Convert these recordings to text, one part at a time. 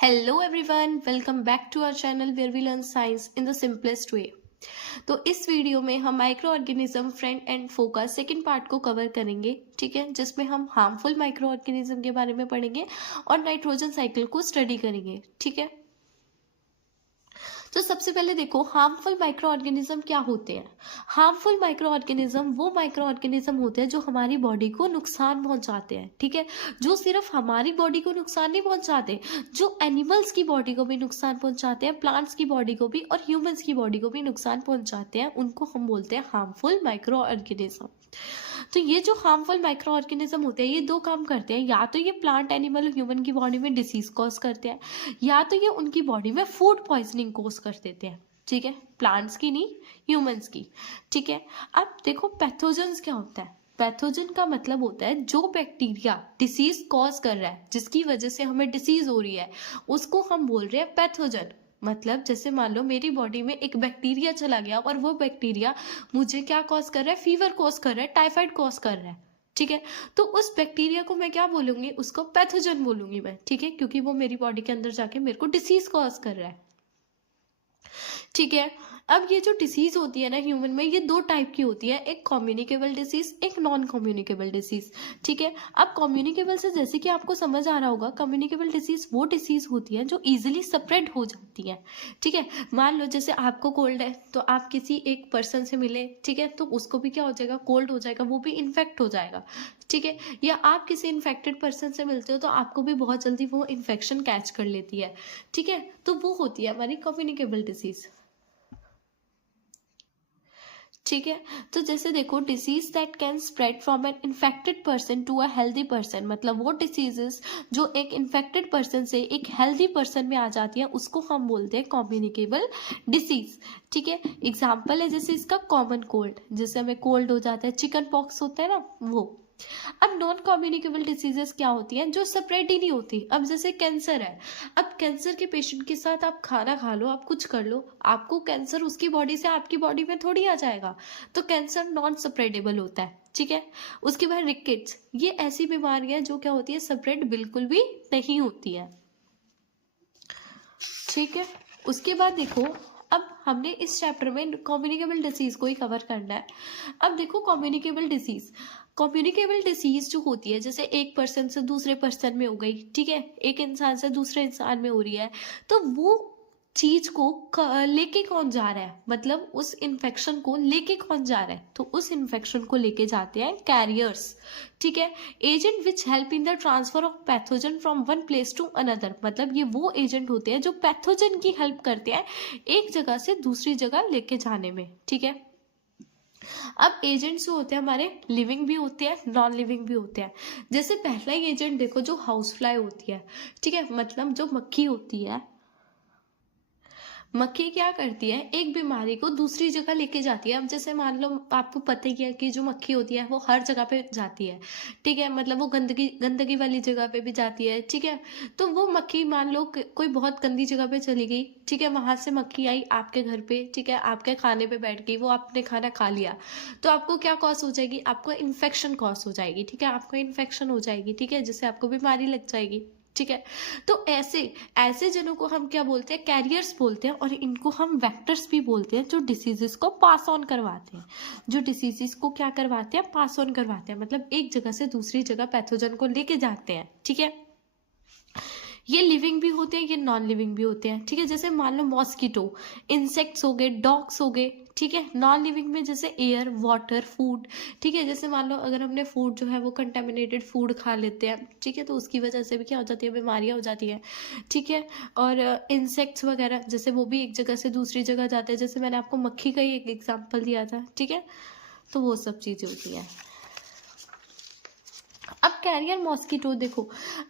Hello everyone, welcome back to our channel where we learn science in the simplest way. तो इस video में हम microorganism friend and focus second part को cover करेंगे, ठीक है, जिसमें हम हार्मफुल माइक्रो ऑर्गेनिज्म के बारे में पढ़ेंगे और नाइट्रोजन साइकिल को स्टडी करेंगे, ठीक है। तो सबसे पहले देखो, हार्मफुल माइक्रो ऑर्गेनिज्म क्या होते हैं। हार्मफुल माइक्रो ऑर्गेनिज्म वो माइक्रो ऑर्गेनिज्म होते हैं जो हमारी बॉडी को नुकसान पहुंचाते हैं, ठीक है। जो सिर्फ हमारी बॉडी को नुकसान नहीं पहुंचाते, जो एनिमल्स की बॉडी को भी नुकसान पहुंचाते हैं, प्लांट्स की बॉडी को भी और ह्यूमंस की बॉडी को भी नुकसान पहुंचाते हैं, उनको हम बोलते हैं हार्मफुल माइक्रो ऑर्गेनिज्म। तो ये जो हार्मफुल माइक्रो ऑर्गेनिज्म होते हैं, ये दो काम करते हैं। या तो ये प्लांट, एनिमल, ह्यूमन की बॉडी में डिसीज कॉज करते हैं, या तो ये उनकी बॉडी में फूड पॉइजनिंग कॉज कर देते हैं, ठीक है। प्लांट्स की नहीं, ह्यूमंस की, ठीक है। अब देखो, पैथोजेंस क्या होता है। पैथोजन का मतलब होता है जो बैक्टीरिया डिसीज कॉज कर रहा है, जिसकी वजह से हमें डिसीज हो रही है, उसको हम बोल रहे हैं पैथोजन। मतलब जैसे मान लो मेरी बॉडी में एक बैक्टीरिया चला गया और वो बैक्टीरिया मुझे क्या कॉज कर रहा है, फीवर कॉज कर रहा है, टाइफाइड कॉज कर रहा है, ठीक है। तो उस बैक्टीरिया को मैं क्या बोलूंगी, उसको पैथोजन बोलूंगी मैं, ठीक है, क्योंकि वो मेरी बॉडी के अंदर जाके मेरे को डिसीज कॉज कर रहा है, ठीक है। अब ये जो डिसीज होती है ना ह्यूमन में, ये दो टाइप की होती है, एक कम्युनिकेबल डिसीज, एक नॉन कम्युनिकेबल डिसीज, ठीक है। अब कम्युनिकेबल से जैसे कि आपको समझ आ रहा होगा, कम्युनिकेबल डिसीज वो डिसीज होती है जो इजीली स्प्रेड हो जाती है, ठीक है। मान लो जैसे आपको कोल्ड है, तो आप किसी एक पर्सन से मिले, ठीक है, तो उसको भी क्या हो जाएगा, कोल्ड हो जाएगा, वो भी इन्फेक्ट हो जाएगा, ठीक है। या आप किसी इन्फेक्टेड पर्सन से मिलते हो तो आपको भी बहुत जल्दी वो इन्फेक्शन कैच कर लेती है, ठीक है। तो वो होती है हमारी कम्युनिकेबल डिसीज, ठीक है। तो जैसे देखो, disease that can spread from an infected person to a healthy person, मतलब वो डिसीजेस जो एक इन्फेक्टेड पर्सन से एक हेल्दी पर्सन में आ जाती है, उसको हम बोलते हैं कम्युनिकेबल डिसीज, ठीक है। एग्जाम्पल है जैसे इसका कॉमन कोल्ड, जैसे हमें कोल्ड हो जाता है, चिकन पॉक्स होता है ना वो। अब नॉन कम्युनिकेबल डिसीजेस क्या होती हैं, जो स्प्रेड ही नहीं होती। अब जैसे कैंसर है, अब कैंसर के पेशेंट के साथ आप खाना खा लो, आप कुछ कर लो, आपको कैंसर उसकी बॉडी से आपकी बॉडी में थोड़ी आ जाएगा। तो कैंसर नॉन स्प्रेडेबल होता है, ठीक है। उसके बाद रिकेट्स, ये ऐसी बीमारियां जो क्या होती है, स्प्रेड बिल्कुल भी नहीं होती है, ठीक है। उसके बाद देखो, अब हमने इस चैप्टर में कम्युनिकेबल डिसीज को ही कवर करना है। अब देखो, कम्युनिकेबल डिसीज जो होती है, जैसे एक पर्सन से दूसरे पर्सन में हो गई, ठीक है, एक इंसान से दूसरे इंसान में हो रही है, तो वो चीज को लेके कौन जा रहा है, मतलब उस इन्फेक्शन को लेके कौन जा रहा है, तो उस इन्फेक्शन को लेके जाते हैं कैरियर्स, ठीक है। Agent which help in the transfer of pathogen from one place to another, मतलब ये वो एजेंट होते हैं जो पैथोजन की हेल्प करते हैं एक जगह से दूसरी जगह लेके जाने में, ठीक है। अब एजेंट्स जो होते हैं हमारे, लिविंग भी होते हैं, नॉन लिविंग भी होते हैं। जैसे पहला ही एजेंट देखो, जो हाउस फ्लाई होती है, ठीक है, मतलब जो मक्खी होती है, मक्खी क्या करती है, एक बीमारी को दूसरी जगह लेके जाती है। अब जैसे मान लो, आपको पता ही है कि जो मक्खी होती है वो हर जगह पे जाती है, ठीक है, मतलब वो गंदगी गंदगी वाली जगह पे भी जाती है, ठीक है। तो वो मक्खी मान लो कोई बहुत गंदी जगह पे चली गई, ठीक है, वहां से मक्खी आई आपके घर पे, ठीक है, आपके खाने पे बैठ गई, वो आपने खाना खा लिया, तो आपको क्या कॉज हो जाएगी, आपको इन्फेक्शन कॉज हो जाएगी, ठीक है, आपको इन्फेक्शन हो जाएगी, ठीक है, जिससे आपको बीमारी लग जाएगी, ठीक है। तो ऐसे ऐसे जनों को हम क्या बोलते हैं, कैरियर्स बोलते हैं, और इनको हम वेक्टर्स भी बोलते हैं, जो डिसीजेस को पास ऑन करवाते हैं, जो डिसीजेस को क्या करवाते हैं, पास ऑन करवाते हैं, मतलब एक जगह से दूसरी जगह पैथोजन को लेके जाते हैं, ठीक है। ये लिविंग भी होते हैं, ये नॉन लिविंग भी होते हैं, ठीक है। जैसे मान लो मॉस्किटो, इंसेक्ट्स हो गए, डॉग्स हो गए, ठीक है। नॉन लिविंग में जैसे एयर, वाटर, फूड, ठीक है। जैसे मान लो अगर हमने फूड जो है वो कंटेमिनेटेड फूड खा लेते हैं, ठीक है, तो उसकी वजह से भी क्या हो जाती है, बीमारियां हो जाती हैं, ठीक है। और इंसेक्ट्स वगैरह, जैसे वो भी एक जगह से दूसरी जगह जाते हैं, जैसे मैंने आपको मक्खी का ही एक एग्जाम्पल दिया था, ठीक है। तो वो सब चीजें होती हैं। अब कैरियर मॉस्किटो देखो,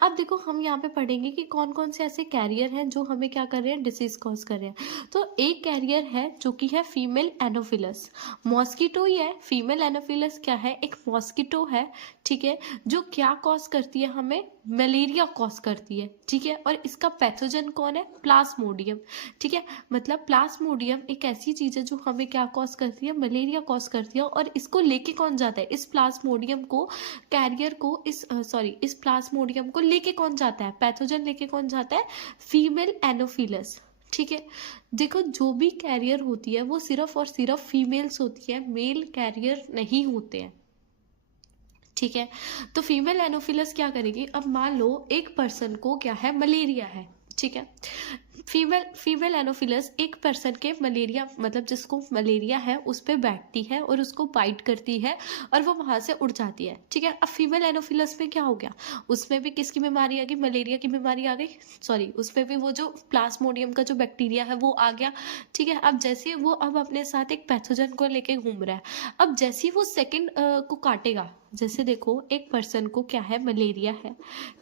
अब देखो हम यहाँ पे पढ़ेंगे कि कौन कौन से ऐसे कैरियर हैं जो हमें क्या कर रहे हैं, डिसीज कॉज कर रहे हैं। तो एक कैरियर है जो कि है फीमेल एनोफिलस, मॉस्किटो ही है। फीमेल एनोफिलस क्या है, एक मॉस्किटो है, ठीक है, जो क्या कॉज करती है, हमें मलेरिया कॉज करती है, ठीक है। और इसका पैथोजन कौन है, प्लाज्मोडियम, ठीक है। मतलब प्लाज्मोडियम एक ऐसी चीज है जो हमें क्या कॉज करती है, मलेरिया कॉज करती है, और इसको लेके कौन जाता है, इस प्लाज्मोडियम को, कैरियर को इस इस प्लाज्मोडियम को लेके कौन जाता है, पैथोजन लेके कौन जाता है, फीमेल एनोफिलस। ठीक है, देखो जो भी कैरियर होती है वो सिर्फ और सिर्फ फीमेल्स होती है, मेल कैरियर नहीं होते हैं। ठीक है, तो फीमेल एनोफिलस क्या करेगी, अब मान लो एक पर्सन को क्या है, मलेरिया है। ठीक है, फीमेल एनोफिलस एक पर्सन के मलेरिया, मतलब जिसको मलेरिया है उस पे बैठती है और उसको बाइट करती है और वो वहां से उड़ जाती है। ठीक है, अब फीमेल एनोफिलस में क्या हो गया, उसमें भी किसकी बीमारी आ गई, मलेरिया की बीमारी आ गई, सॉरी उसमें भी वो जो प्लाज्मोडियम का जो बैक्टीरिया है वो आ गया। ठीक है, अब जैसे वो अब अपने साथ एक पैथोजन को लेके घूम रहा है, अब जैसे ही वो सेकेंड को काटेगा, जैसे देखो एक पर्सन को क्या है, मलेरिया है।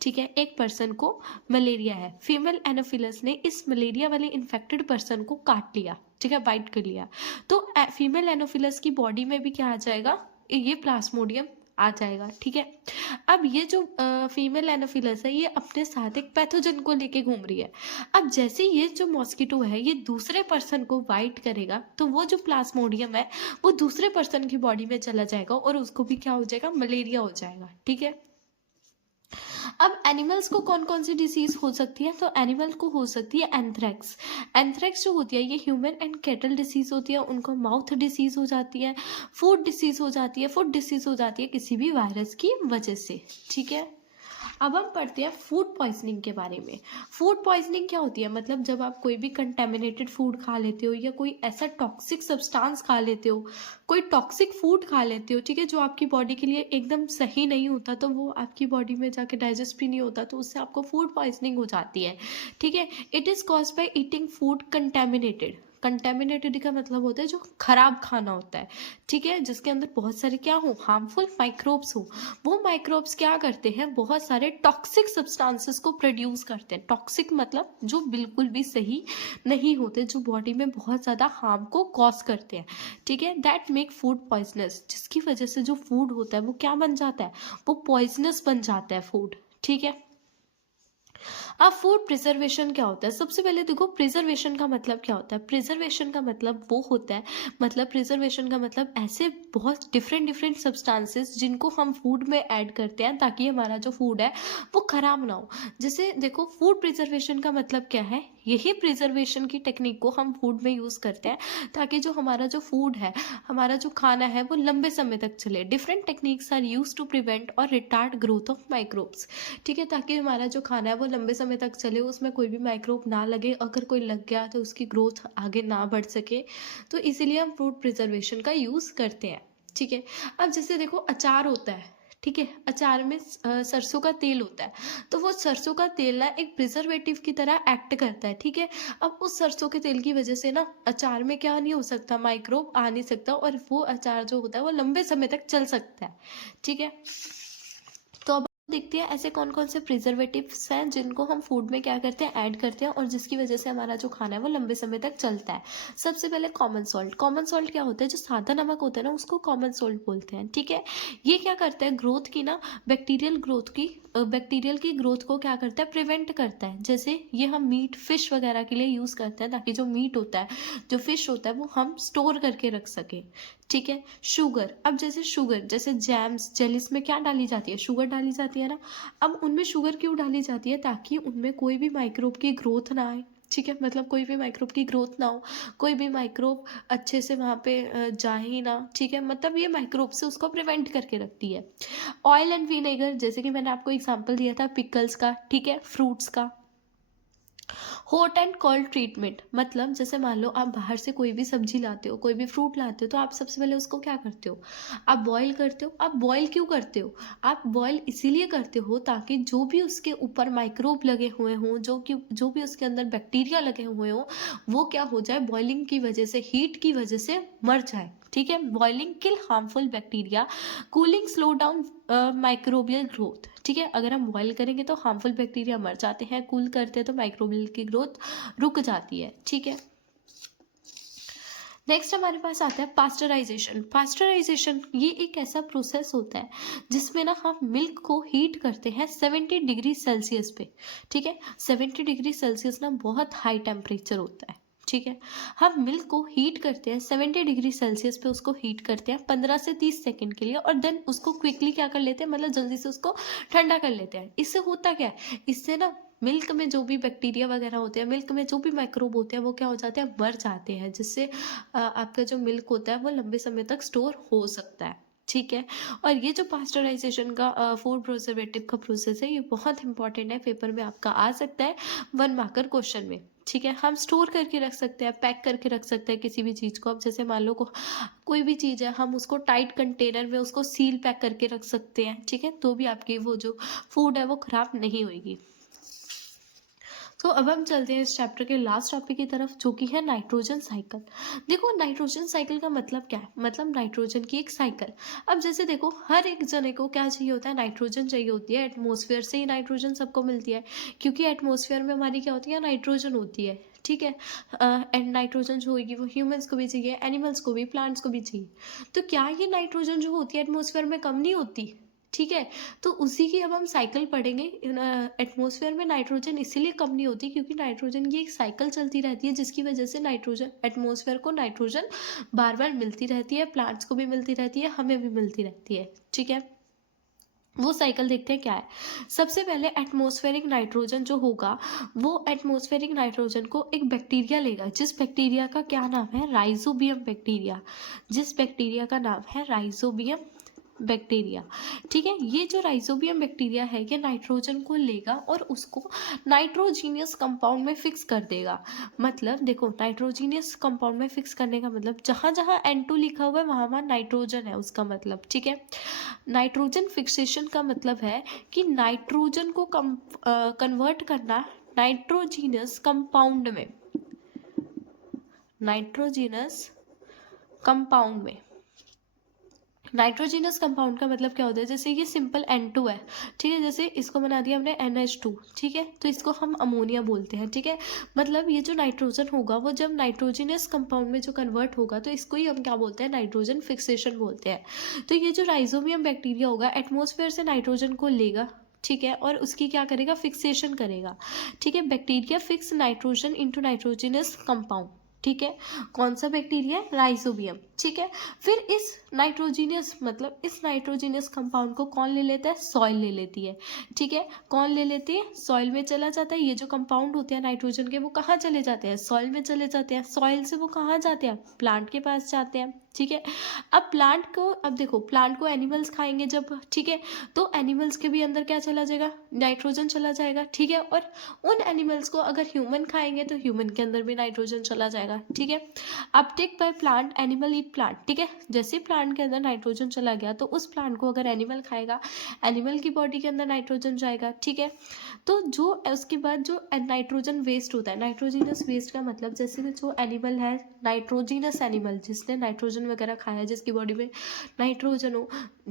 ठीक है, एक पर्सन को मलेरिया है, फीमेल एनोफिलस ने इस मलेरिया वाले इन्फेक्टेड पर्सन को काट लिया। ठीक है, बाइट कर लिया, तो फीमेल एनोफिलस की बॉडी में भी क्या आ जाएगा, ये प्लाज्मोडियम आ जाएगा। ठीक है, अब ये जो फीमेल एनोफिलस है ये अपने साथ एक पैथोजन को लेके घूम रही है। अब जैसे ये जो मॉस्किटो है ये दूसरे पर्सन को बाइट करेगा तो वो जो प्लाज्मोडियम है वो दूसरे पर्सन की बॉडी में चला जाएगा और उसको भी क्या हो जाएगा, मलेरिया हो जाएगा। ठीक है, अब एनिमल्स को कौन कौन सी डिसीज हो सकती है, तो एनिमल को हो सकती है एंथ्रेक्स। एंथ्रेक्स जो होती है ये ह्यूमन एंड कैटल डिसीज होती है, उनको माउथ डिसीज हो जाती है, फूड डिसीज हो जाती है, फूड डिसीज हो जाती है किसी भी वायरस की वजह से। ठीक है, अब हम पढ़ते हैं फूड पॉइजनिंग के बारे में। फूड पॉइजनिंग क्या होती है, मतलब जब आप कोई भी कंटेमिनेटेड फूड खा लेते हो या कोई ऐसा टॉक्सिक सब्सटेंस खा लेते हो, कोई टॉक्सिक फूड खा लेते हो, ठीक है, जो आपकी बॉडी के लिए एकदम सही नहीं होता, तो वो आपकी बॉडी में जाके डाइजेस्ट भी नहीं होता, तो उससे आपको फूड पॉइजनिंग हो जाती है। ठीक है, it is caused by eating food contaminated. Contaminated का मतलब होता है जो खराब खाना होता है। ठीक है, जिसके अंदर बहुत सारे क्या हो, हार्मफुल माइक्रोब्स हो। वो माइक्रोब्स क्या करते हैं, बहुत सारे टॉक्सिक सब्सटेंसेस को प्रोड्यूस करते हैं। टॉक्सिक मतलब जो बिल्कुल भी सही नहीं होते, जो बॉडी में बहुत ज़्यादा हार्म को कॉज करते हैं। ठीक है, दैट मेक फूड पॉइजनस, जिसकी वजह से जो फूड होता है वो क्या बन जाता है, वो पॉइजनस बन जाता है फूड। ठीक है, अब फूड प्रिजर्वेशन क्या होता है, सबसे पहले देखो प्रिजर्वेशन का मतलब क्या होता है। प्रिजर्वेशन का मतलब वो होता है, मतलब प्रिजर्वेशन का मतलब ऐसे बहुत डिफरेंट डिफरेंट सब्सटेंसेस जिनको हम फूड में ऐड करते हैं ताकि हमारा जो फूड है वो खराब ना हो। जैसे देखो फूड प्रिजर्वेशन का मतलब क्या है, यही प्रिजर्वेशन की टेक्निक को हम फूड में यूज करते हैं ताकि जो हमारा जो फूड है, हमारा जो खाना है वो लंबे समय तक चले। Different techniques are use to prevent or retard growth of microbes. ठीक है, ताकि हमारा जो खाना है वो लंबे समय तक चले, उसमें कोई भी माइक्रोब ना लगे, अगर कोई लग गया तो उसकी ग्रोथ आगे ना बढ़ सके, तो इसीलिए हम फूड प्रिजर्वेशन का यूज करते हैं। ठीक है, अब जैसे देखो अचार होता है, ठीक है, अचार में सरसों का तेल होता है, तो वो सरसों का तेल ना एक प्रिजर्वेटिव की तरह एक्ट करता है। ठीक है, अब उस सरसों के तेल की वजह से ना अचार में क्या नहीं हो सकता, माइक्रोब आ नहीं सकता, और वो अचार जो होता है वो लंबे समय तक चल सकता है। ठीक है, तो अब देखते हैं ऐसे कौन कौन से प्रिजर्वेटिव्स हैं जिनको हम फूड में क्या करते हैं, ऐड करते हैं, और जिसकी वजह से हमारा जो खाना है वो लंबे समय तक चलता है। सबसे पहले कॉमन सॉल्ट। कॉमन सॉल्ट क्या होता है, जो सादा नमक होता है ना उसको कॉमन सॉल्ट बोलते हैं। ठीक है, ये क्या करता है, ग्रोथ की ना, बैक्टीरियल की ग्रोथ को क्या करता है, प्रिवेंट करता है। जैसे ये हम मीट फिश वगैरह के लिए यूज करते हैं ताकि जो मीट होता है, जो फिश होता है, वो हम स्टोर करके रख सके। ठीक है, शुगर। अब जैसे शुगर, जैसे जैम्स जेलीस में क्या डाली जाती है, शुगर डाली जाती है ना। अब उनमें शुगर क्यों डाली जाती है, ताकि उनमें कोई भी माइक्रोब की ग्रोथ ना आए। ठीक है, मतलब कोई भी माइक्रोब की ग्रोथ ना हो, कोई भी माइक्रोब अच्छे से वहाँ पे जाए ही ना। ठीक है, मतलब ये माइक्रोब से उसको प्रिवेंट करके रखती है। ऑयल एंड विनेगर, जैसे कि मैंने आपको एग्जांपल दिया था पिकल्स का, ठीक है, फ्रूट्स का। हॉट एंड कोल्ड ट्रीटमेंट, मतलब जैसे मान लो आप बाहर से कोई भी सब्जी लाते हो, कोई भी फ्रूट लाते हो, तो आप सबसे पहले उसको क्या करते हो, आप बॉईल करते हो। आप बॉईल क्यों करते हो, आप बॉईल इसीलिए करते हो ताकि जो भी उसके ऊपर माइक्रोब लगे हुए हों, जो भी उसके अंदर बैक्टीरिया लगे हुए हों, वो क्या हो जाए, बॉइलिंग की वजह से, हीट की वजह से मर जाए। ठीक है, boiling kill harmful bacteria, cooling slow down microbial growth. ठीक है, अगर हम बॉईल करेंगे तो हार्मफुल बैक्टीरिया मर जाते हैं, कूल करते हैं तो माइक्रोबियल की ग्रोथ रुक जाती है। ठीक है, नेक्स्ट हमारे पास आता है पास्चराइजेशन। पास्चराइजेशन ये एक ऐसा प्रोसेस होता है जिसमें ना हम मिल्क को हीट करते हैं 70 डिग्री सेल्सियस पे। ठीक है, 70 डिग्री सेल्सियस ना बहुत हाई टेम्परेचर होता है। ठीक है। हम मिल्क को हीट करते हैं 70 डिग्री सेल्सियस पे, उसको हीट करते हैं 15 से 30 सेकंड के लिए, और देन उसको क्विकली क्या कर लेते हैं, मतलब जल्दी से उसको ठंडा कर लेते हैं। इससे होता क्या है, इससे ना मिल्क में जो भी बैक्टीरिया वगैरह होते हैं, मिल्क में जो भी माइक्रोब होते हैं, वो क्या हो जाते हैं, मर जाते हैं, जिससे आपका जो मिल्क होता है वो लंबे समय तक स्टोर हो सकता है। ठीक है। और ये जो पास्चराइजेशन का फूड प्रिजर्वेटिव का प्रोसेस है, ये बहुत इंपॉर्टेंट है, पेपर में आपका आ सकता है 1 मार्कर क्वेश्चन में। ठीक है। हम स्टोर करके रख सकते हैं, पैक करके रख सकते हैं किसी भी चीज़ को। अब जैसे मान लो कोई भी चीज़ है, हम उसको टाइट कंटेनर में उसको सील पैक करके रख सकते हैं। ठीक है। तो भी आपकी वो जो फूड है वो ख़राब नहीं होगी। तो अब हम चलते हैं इस चैप्टर के लास्ट टॉपिक की तरफ, जो कि है नाइट्रोजन साइकिल। देखो नाइट्रोजन साइकिल का मतलब क्या है, मतलब नाइट्रोजन की एक साइकिल। अब जैसे देखो, हर एक जने को क्या चाहिए होता है, नाइट्रोजन चाहिए होती है। एटमॉस्फेयर से ही नाइट्रोजन सबको मिलती है, क्योंकि एटमॉस्फेयर में हमारी क्या होती है, नाइट्रोजन होती है। ठीक है। एंड नाइट्रोजन जो होगी वो ह्यूमंस को भी चाहिए, एनिमल्स को भी, प्लांट्स को भी चाहिए। तो क्या ये नाइट्रोजन जो होती है एटमॉस्फेयर में कम नहीं होती? ठीक है। तो उसी की अब हम साइकिल पढ़ेंगे। एटमॉस्फेयर में नाइट्रोजन इसीलिए कम नहीं होती, क्योंकि नाइट्रोजन की एक साइकिल चलती रहती है, जिसकी वजह से नाइट्रोजन, एटमॉस्फेयर को नाइट्रोजन बार बार मिलती रहती है, प्लांट्स को भी मिलती रहती है, हमें भी मिलती रहती है। ठीक है। वो साइकिल देखते हैं क्या है। सबसे पहले एटमॉस्फेरिक नाइट्रोजन जो होगा, वो एटमॉस्फेरिक नाइट्रोजन को एक बैक्टीरिया लेगा, जिस बैक्टीरिया का क्या नाम है, राइजोबियम बैक्टीरिया। जिस बैक्टीरिया का नाम है राइजोबियम बैक्टीरिया। ठीक है। ये जो राइजोबियम बैक्टीरिया है, ये नाइट्रोजन को लेगा और उसको नाइट्रोजीनियस कंपाउंड में फिक्स कर देगा। मतलब देखो, नाइट्रोजीनियस कंपाउंड में फिक्स करने का मतलब, जहाँ जहाँ N2 लिखा हुआ है वहाँ वहाँ नाइट्रोजन है उसका मतलब। ठीक है। नाइट्रोजन फिक्सेशन का मतलब है कि नाइट्रोजन को कन्वर्ट करना नाइट्रोजीनियस कंपाउंड में, नाइट्रोजीनियस कंपाउंड में। नाइट्रोजीनस कंपाउंड का मतलब क्या होता है, जैसे ये सिंपल N2 है। ठीक है। जैसे इसको बना दिया हमने NH2। ठीक है। तो इसको हम अमोनिया बोलते हैं। ठीक है। मतलब ये जो नाइट्रोजन होगा, वो जब नाइट्रोजीनस कंपाउंड में जो कन्वर्ट होगा, तो इसको ही हम क्या बोलते हैं, नाइट्रोजन फिक्सेशन बोलते हैं। तो ये जो राइजोबियम बैक्टीरिया होगा, एटमॉस्फेयर से नाइट्रोजन को लेगा। ठीक है। और उसकी क्या करेगा, फिक्सेशन करेगा। ठीक है। Bacteria fix nitrogen into nitrogenous compound. ठीक है। कौन सा बैक्टीरिया, राइजोबियम। ठीक है। फिर इस नाइट्रोजीनियस, मतलब इस नाइट्रोजीनियस कंपाउंड को कौन ले लेता है, सॉइल ले लेती है। ठीक है। कौन ले लेती है, सॉइल में चला जाता है। ये जो कंपाउंड होते हैं नाइट्रोजन के, वो कहाँ चले जाते हैं, सॉइल में चले जाते हैं। सॉइल से वो कहाँ जाते हैं, प्लांट के पास जाते हैं। ठीक है। अब प्लांट को, अब देखो प्लांट को एनिमल्स खाएंगे जब, ठीक है, तो एनिमल्स के भी अंदर क्या चला जाएगा, नाइट्रोजन चला जाएगा। ठीक है। और उन एनिमल्स को अगर ह्यूमन खाएंगे तो ह्यूमन के अंदर भी नाइट्रोजन चला जाएगा। ठीक है। Uptake by plant, animal eat plant. ठीक है। जैसे प्लांट के अंदर नाइट्रोजन चला गया, तो उस प्लांट को अगर एनिमल खाएगा, एनिमल की बॉडी के अंदर नाइट्रोजन जाएगा। ठीक है। तो जो उसके बाद जो नाइट्रोजन वेस्ट होता है, नाइट्रोजीनस वेस्ट का मतलब, जैसे जो एनिमल है, नाइट्रोजीनस एनिमल जिसने नाइट्रोजन वगैरह खाया, जिसकी बॉडी में नाइट्रोजन हो,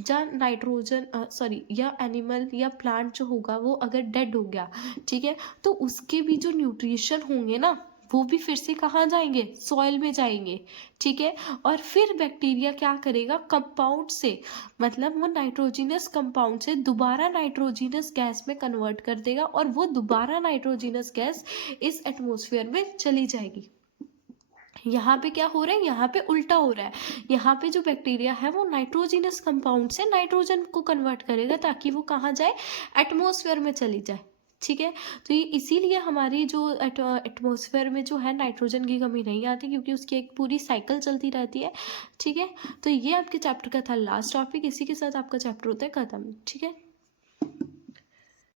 या नाइट्रोजन सॉरी, या एनिमल या प्लांट जो होगा वो अगर डेड हो गया, ठीक है, तो उसके भी जो न्यूट्रिशन होंगे ना, वो भी फिर से कहाँ जाएंगे, सॉइल में जाएंगे। ठीक है। और फिर बैक्टीरिया क्या करेगा, कंपाउंड से, मतलब वो नाइट्रोजीनस कंपाउंड से दोबारा नाइट्रोजीनस गैस में कन्वर्ट कर देगा, और वो दोबारा नाइट्रोजीनस गैस इस एटमॉस्फेयर में चली जाएगी। यहाँ पे क्या हो रहा है, यहाँ पे उल्टा हो रहा है। यहाँ पे जो बैक्टीरिया है वो नाइट्रोजीनस कंपाउंड से नाइट्रोजन को कन्वर्ट करेगा, ताकि वो कहाँ जाए, एटमॉस्फेयर में चली जाए। ठीक है। तो ये इसीलिए हमारी जो एटमॉस्फेयर में जो है नाइट्रोजन की कमी नहीं आती, क्योंकि उसकी एक पूरी साइकिल चलती रहती है। ठीक है। तो ये आपके चैप्टर का था लास्ट टॉपिक, इसी के साथ आपका चैप्टर होता है खत्म। ठीक है।